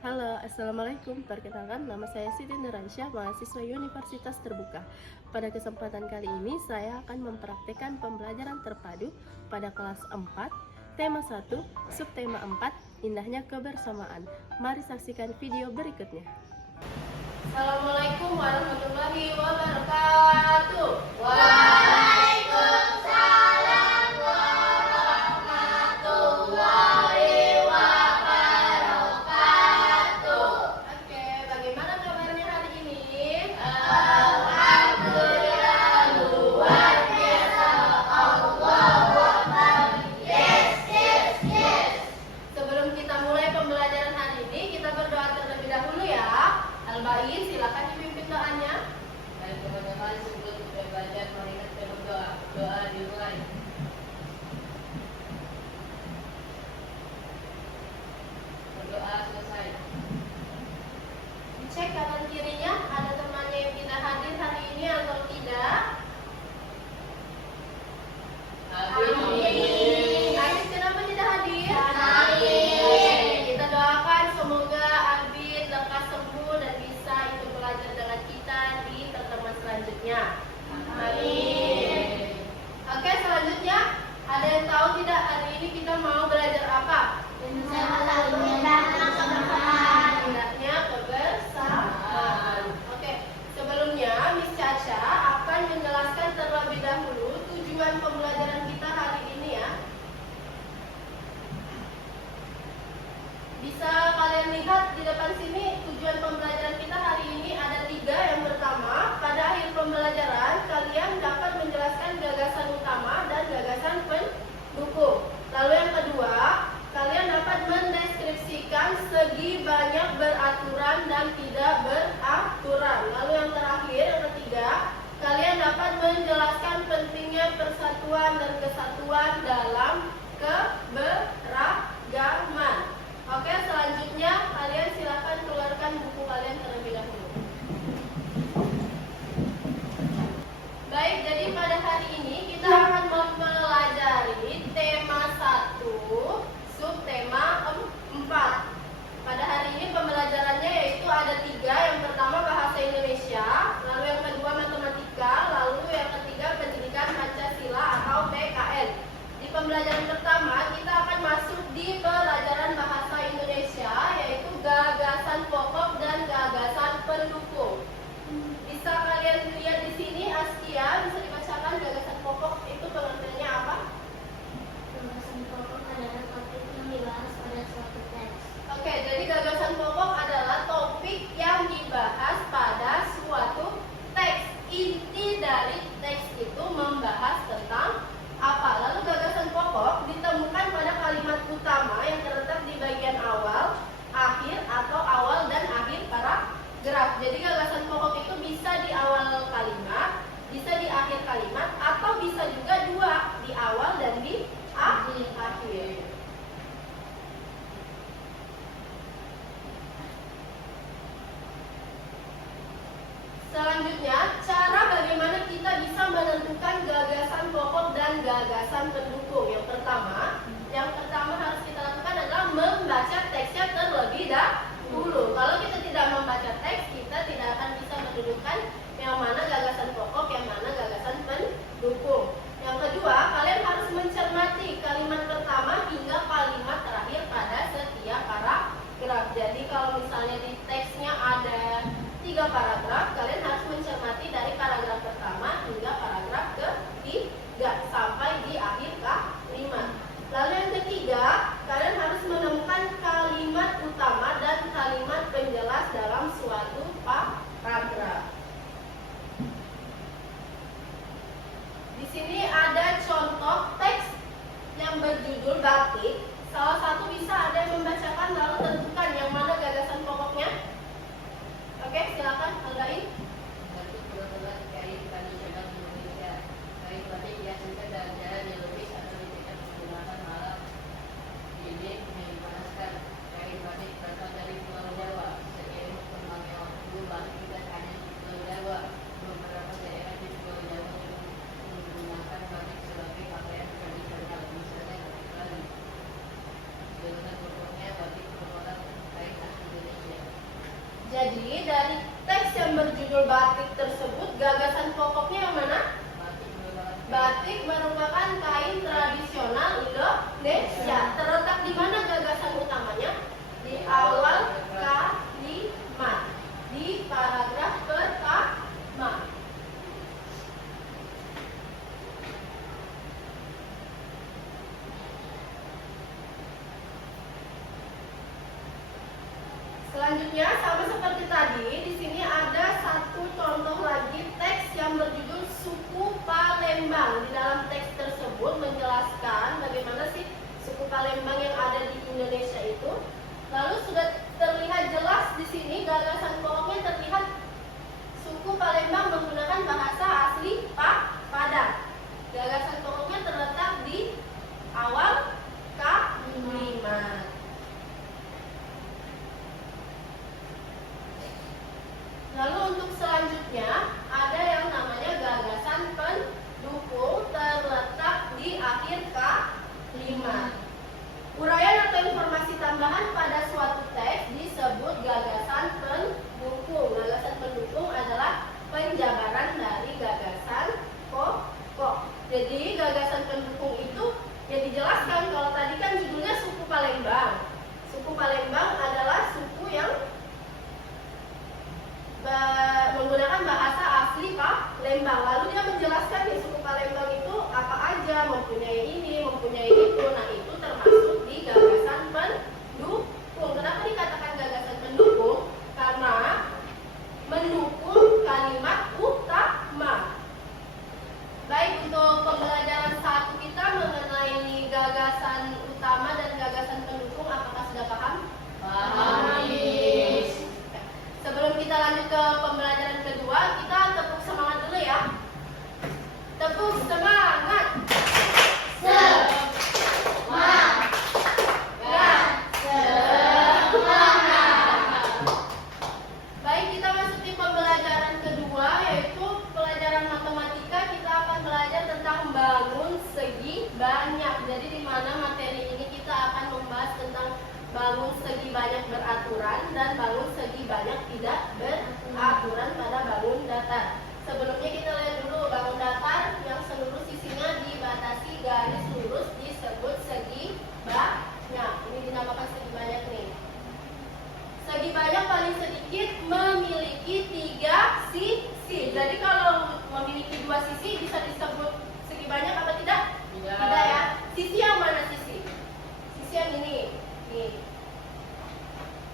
Halo, Assalamualaikum. Perkenalkan, nama saya Siti Nuraisyah, mahasiswa Universitas Terbuka. Pada kesempatan kali ini, saya akan mempraktikkan pembelajaran terpadu pada kelas 4, tema 1, subtema 4, indahnya kebersamaan. Mari saksikan video berikutnya. Assalamualaikum warahmatullahi wabarakatuh. Waalaikumsalam warahmatullahi wabarakatuh. Oke, bagaimana kabarnya hari ini? Alhamdulillah luar biasa. Allahu Akbar. Yes, yes, yes. Sebelum kita mulai pembelajaran hari ini, kita berdoa terlebih dahulu ya. Al-Ba'in, silakan dipimpin doanya. Baik teman-teman, sebelum kita belajar, mari kita berdoa. Doa dimulai. Berdoa selesai. Dicek kanan kirinya, ada temannya yang tidak hadir hari ini atau tidak? Amin. Abid kenapa tidak hadir? Amin. Oke, kita doakan semoga Abid lekas sembuh dan bisa ikut belajar dengan kita di pertemuan selanjutnya. Amin. Oke, selanjutnya ada yang tahu tidak hari ini kita mau belajar apa? Indahnya kebersamaan. Oke, sebelumnya Miss Caca akan menjelaskan terlebih dahulu tujuan pembelajaran kita hari ini ya. Bisa kalian lihat di depan sini tujuan pembelajaran kita hari ini ada 3. Yang pertama, pada akhir pembelajaran kalian dapat menjelaskan gagasan utama dan gagasan pendukung. Lalu yang kedua, kalian dapat mendeskripsikan segi banyak beraturan dan tidak beraturan. Lalu yang terakhir, yang ketiga, kalian dapat menjelaskan pentingnya persatuan dan kesatuan dalam keberagaman. Oke, selanjutnya kalian silakan keluarkan buku kalian terlebih dahulu. Baik, jadi pada hari ini kita akan mempelajari tema 1 Jadi dari teks yang berjudul batik tersebut, gagasan pokoknya yang mana? Batik merupakan kain tradisional Indonesia. Terletak di mana gagasan utamanya? Di awal kalimat, di paragraf pertama. Selanjutnya sama seperti tadi, di sini ada satu contoh lagi teks yang berjudul suku Palembang. Di dalam teks tersebut menjelaskan bagaimana sih suku Palembang yang ada di Indonesia itu. Lalu sudah terlihat jelas di sini gagasan pokoknya terlihat suku Palembang menggunakan bahasa asli Padang. Gagasan pokoknya terletak di awal kalimat. Lalu untuk selanjutnya ada yang namanya gagasan pendukung terletak di akhir kalimat. Uraian atau informasi tambahan pada suatu teks disebut gagasan pendukung. Gagasan pendukung adalah penjabaran dari gagasan pokok. Jadi gagasan pendukung itu yang dijelaskan, kalau tadi kan judulnya suku Palembang. Suku Palembang adalah suku yang menggunakan bahasa asli Palembang. Lalu dia menjelaskan di suku Palembang itu apa aja, mempunyai ini, mempunyai itu. Nah, itu termasuk di gagasan pendukung. Kenapa dikatakan gagasan pendukung? Karena mendukung kalimat utama. Baik, untuk pembelajaran satu kita mengenai gagasan utama dan gagasan pendukung, apakah sudah paham? Paham. Sebelum kita lanjut ke pembelajaran kedua, kita tepuk semangat dulu ya. Tepuk semangat. Baik, kita masuk di pembelajaran kedua, yaitu pelajaran matematika. Kita akan belajar tentang bangun segi banyak. Jadi di mana materi ini kita akan membahas tentang bangun segi banyak beraturan dan bangun segi banyak tidak beraturan pada bangun datar. Sebelumnya kita lihat dulu bangun datar yang seluruh sisinya dibatasi garis lurus disebut segi banyak. Ini dinamakan segi banyak nih. Segi banyak paling sedikit memiliki 3 sisi. Jadi kalau memiliki 2 sisi bisa disebut segi banyak apa tidak? Tidak ya. Sisi yang mana sisi? Sisi yang ini. Nih.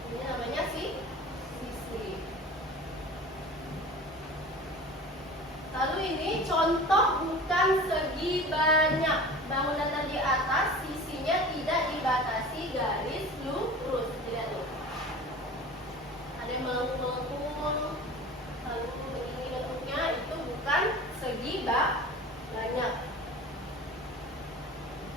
Ini namanya sisi. Lalu ini contoh bukan segi banyak. Bangun datar di atas sisinya tidak dibatasi garis lurus. Lihat nih. Ada yang melengkung-melengkung. Lalu begini bentuknya, itu bukan segi banyak.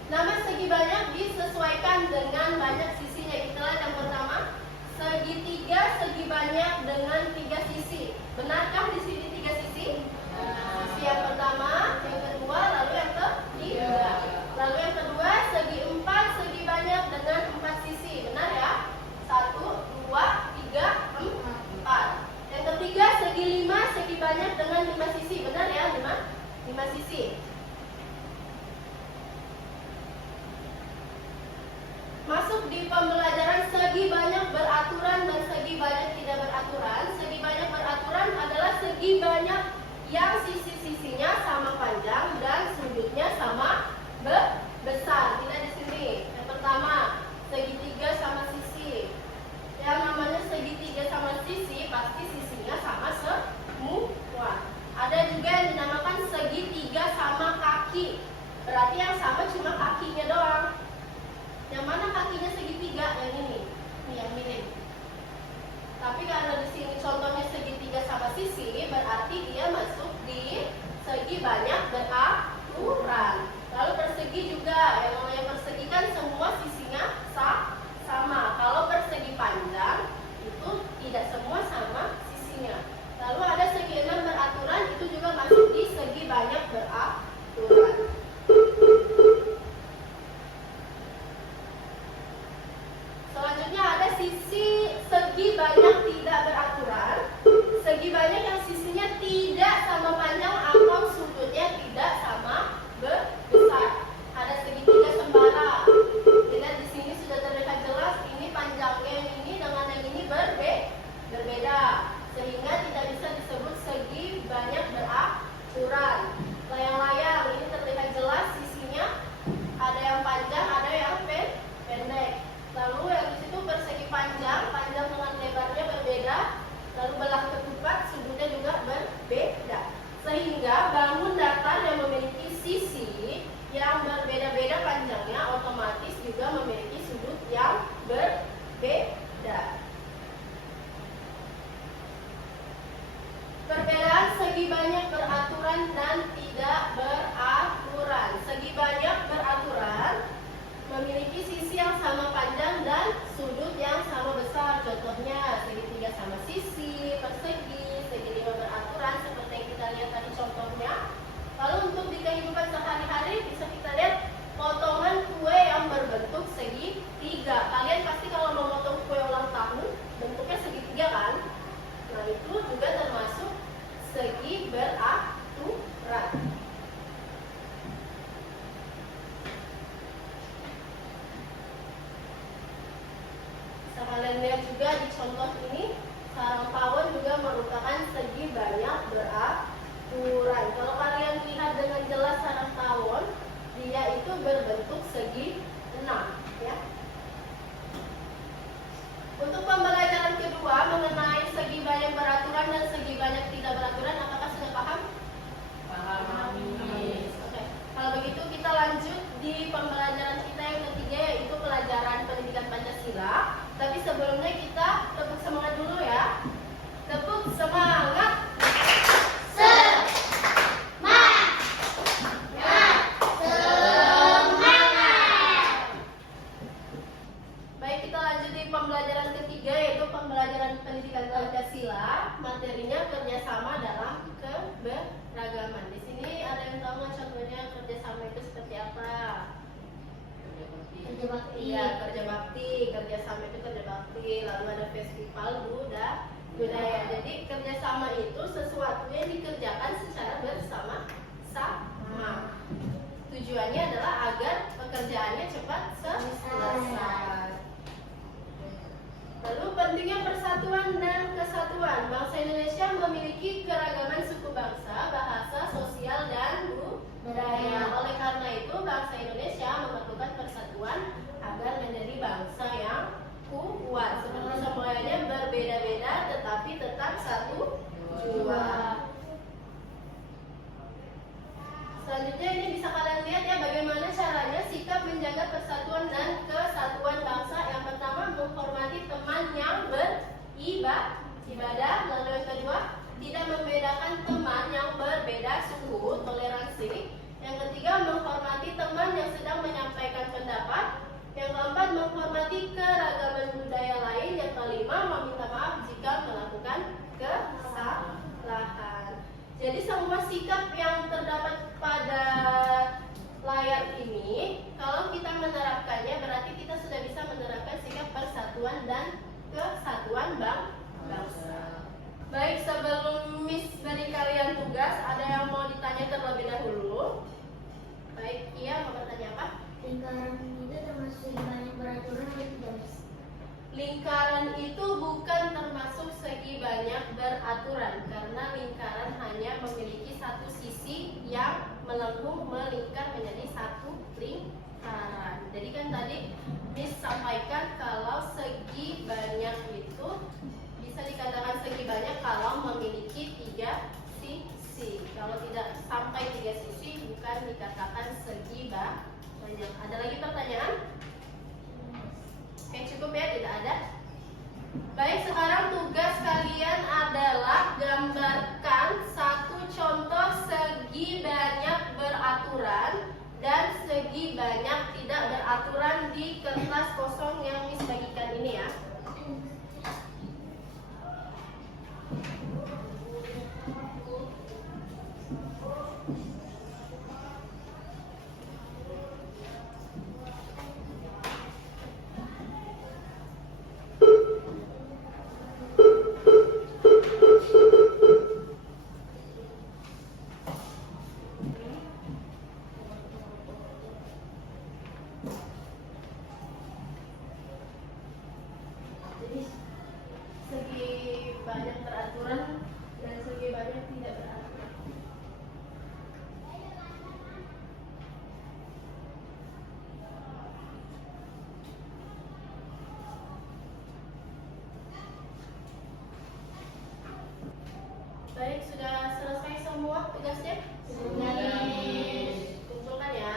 Nama segi banyak disesuaikan dengan banyak sisinya. Kita lihat yang pertama, segitiga segi banyak dengan 3 sisi. Benarkah di sini 3 sisi? Sisi yang pertama, yang kedua, lalu yang ketiga. Lalu yang kedua, segi 4 segi banyak dengan 4 sisi. Benar ya? 1, 2, 3, 4. Yang ketiga, segi 5 segi banyak dengan 5 sisi. Benar ya? 5 sisi. Masuk di pembelajaran segi banyak beraturan dan segi banyak tidak beraturan. Segi banyak beraturan adalah segi banyak yang sisi-sisinya sama panjang dan sudutnya sama besar. Tidak di sini. Yang pertama, segitiga sama sisi. Yang namanya segitiga sama sisi pasti sisinya sama semua. Ada juga yang dinamakan segitiga sama kaki. Berarti yang sama cuma kakinya doang. Yang mana kakinya segitiga? Yang ini yang miring. Tapi karena di sini contohnya segitiga sama sisi, berarti dia masuk di segi banyak beraturan. Lalu persegi juga, yang namanya persegi kan semua sisinya sama. Kalau persegi panjang itu tidak semua sama sudut yang sama besar. Contohnya segitiga sama sisi, persegi, segi lima beraturan seperti yang kita lihat tadi contohnya. Lalu untuk di kehidupan sehari-hari bisa kita lihat potongan kue yang berbentuk segitiga. Kalian pasti kalau mau potong kue ulang tahun bentuknya segitiga kan? Nah itu juga termasuk segi beraturan. Bisa kalian lihat juga di contoh ini, sarang tawon juga merupakan segi banyak beraturan. Kalau kalian lihat dengan jelas sarang tawon, dia itu berbentuk segi 6 ya. Untuk pembelajaran kedua mengenai segi banyak beraturan dan segi banyak tidak beraturan, apakah sudah paham? Paham. Oke. Kalau begitu kita lanjut di pembelajaran kita yang ketiga, yaitu pelajaran pendidikan Pancasila. Tapi sebelumnya kita tepuk semangat dulu ya. Tepuk semangat. Baik, kita lanjut di pembelajaran ketiga, yaitu pembelajaran pendidikan Pancasila. Materinya kerjasama dalam keberagaman. Di sini ada yang tahu nggak contohnya kerjasama itu seperti apa? Kerja bakti. Iya, kerja bakti. Kerjasama itu kerja bakti. Lalu ada festival budaya. Jadi kerjasama itu sesuatu yang dikerjakan secara bersama-sama. Tujuannya adalah agar pekerjaannya cepat selesai. Lalu pentingnya persatuan dan kesatuan. Bangsa Indonesia memiliki keragaman suku bangsa, bahasa, sosial, dan budaya. Oleh karena itu, bangsa Indonesia memerlukan persatuan agar menjadi bangsa yang kuat. Semuanya berbeda-beda, tetapi tetap satu jua. Selanjutnya ini bisa kalian lihat ya bagaimana caranya sikap menjaga persatuan dan kesatuan bangsa. Yang pertama, menghormati teman yang beribadah. Lalu yang kedua, tidak membedakan teman yang berbeda suku, toleransi. Yang ketiga, menghormati teman yang sedang menyampaikan pendapat. Yang keempat, menghormati keragaman budaya lain. Yang kelima, meminta maaf jika melakukan kesalahan. Jadi semua sikap yang terdapat pada layar ini, kalau kita menerapkannya berarti kita sudah bisa menerapkan sikap persatuan dan kesatuan bangsa. Baik, sebelum Miss beri kalian tugas, ada yang mau ditanya terlebih dahulu? Baik, Iya mau bertanya apa? Lingkaran itu termasuk segi banyak beraturan atau tidak, Miss? Lingkaran itu bukan termasuk segi banyak beraturan, karena lingkaran hanya memiliki satu sisi yang melengkung melingkar menjadi satu lingkaran. Jadi kan tadi Miss sampaikan kalau segi banyak itu bisa dikatakan segi banyak kalau memiliki 3 sisi. Kalau tidak sampai 3 sisi bukan dikatakan segi banyak. Ada lagi pertanyaan? Oke, cukup ya, tidak ada. Baik, sekarang tugas kalian adalah gambarkan satu contoh segi banyak beraturan dan segi banyak tidak beraturan di kertas kosong yang Miss bagikan ini ya. Jadi segi banyak beraturan dan segi banyak tidak beraturan. Baik, sudah selesai semua tugasnya? Sudah. Kumpulkan ya.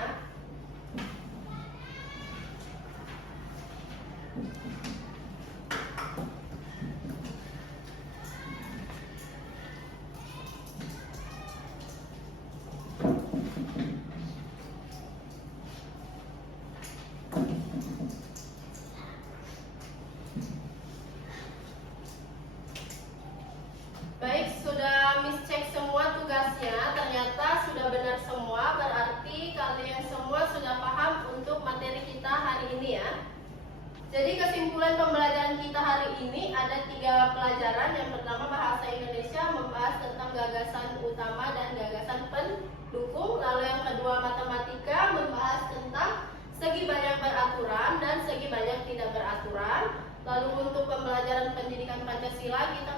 Jadi kesimpulan pembelajaran kita hari ini ada 3 pelajaran. Yang pertama bahasa Indonesia membahas tentang gagasan utama dan gagasan pendukung. Lalu yang kedua matematika membahas tentang segi banyak beraturan dan segi banyak tidak beraturan. Lalu untuk pembelajaran pendidikan Pancasila kita